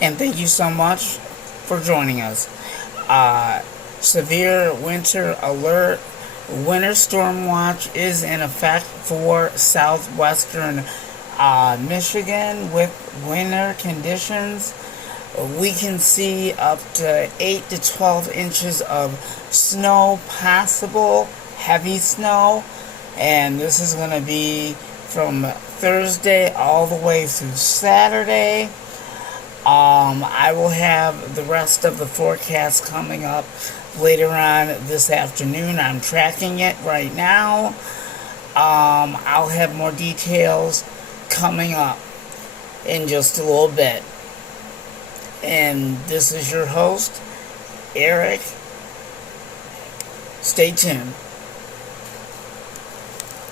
and thank you so much for joining us. Uh, Severe winter alert. Winter storm watch is in effect for southwestern Michigan with winter conditions. We can see up to 8 to 12 inches of snow possible, heavy snow, and this is going to be from Thursday all the way through Saturday. I will have the rest of the forecast coming up later on this afternoon. I'm tracking it right now. I'll have more details coming up in just a little bit. And this is your host, Eric. Stay tuned.